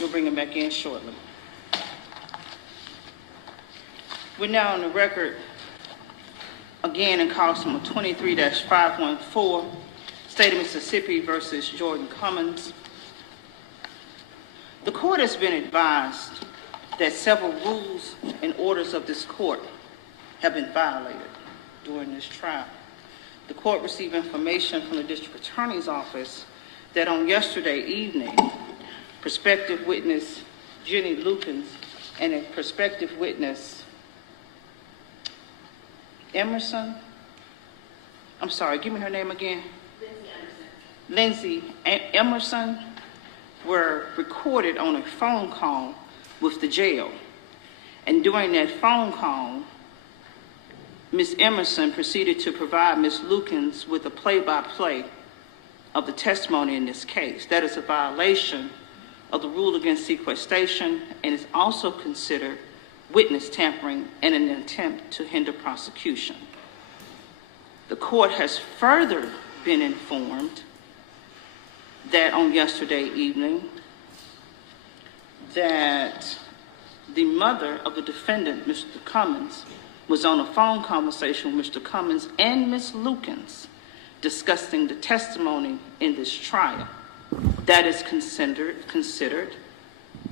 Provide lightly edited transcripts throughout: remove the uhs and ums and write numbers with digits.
We'll bring him back in shortly. We're now on the record again in cause number 23-514, State of Mississippi versus Jordan Cummins. The court has been advised that several rules and orders of this court have been violated during this trial. The court received information from the district attorney's office that on yesterday evening, prospective witness Jenny Lukens and a prospective witness Emerson, I'm sorry, give me her name again. Lindsay Emerson were recorded on a phone call with the jail. And during that phone call, Ms. Emerson proceeded to provide Ms. Lukens with a play-by-play of the testimony in this case. That is a violation of the rule against sequestration and is also considered witness tampering and an attempt to hinder prosecution. The court has further been informed that on yesterday evening that the mother of the defendant, Mr. Cummins, was on a phone conversation with Mr. Cummins and Ms. Lukens discussing the testimony in this trial. That is considered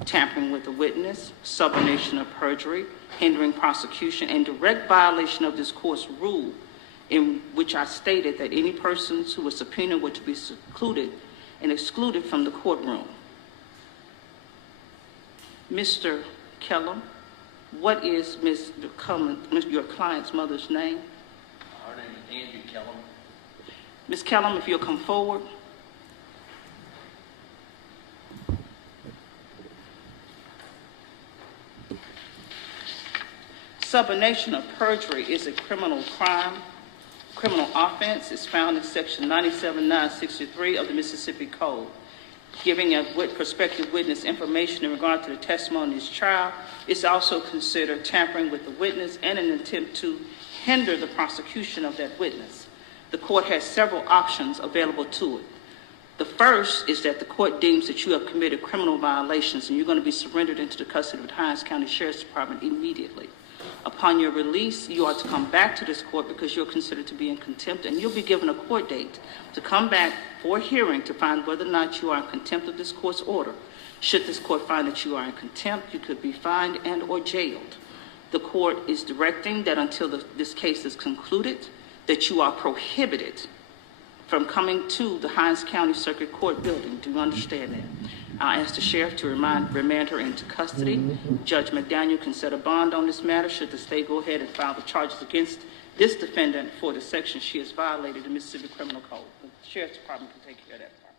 tampering with a witness, subornation of perjury, hindering prosecution, and direct violation of this court's rule in which I stated that any persons who were subpoenaed were to be secluded and excluded from the courtroom. Mr. Kellum, what is Mr. Cummins, your client's mother's name? Her name is Angie Kellum. Ms. Kellum, if you'll come forward. Subornation of perjury is a criminal crime. Criminal offense is found in section 97963 of the Mississippi Code. Giving a prospective witness information in regard to the testimony in this trial is also considered tampering with the witness and an attempt to hinder the prosecution of that witness. The court has several options available to it. The first is that the court deems that you have committed criminal violations and you're going to be surrendered into the custody of the Hinds County Sheriff's Department immediately. Upon your release, you are to come back to this court because you're considered to be in contempt, and you'll be given a court date to come back for a hearing to find whether or not you are in contempt of this court's order. Should this court find that you are in contempt, you could be fined and or jailed. The court is directing that until this case is concluded, that you are prohibited from coming to the Hinds County Circuit Court building. Do you understand that? I asked the sheriff to remand her into custody. Judge McDaniel can set a bond on this matter should the state go ahead and file the charges against this defendant for the section she has violated the Mississippi Criminal Code. The Sheriff's Department can take care of that part.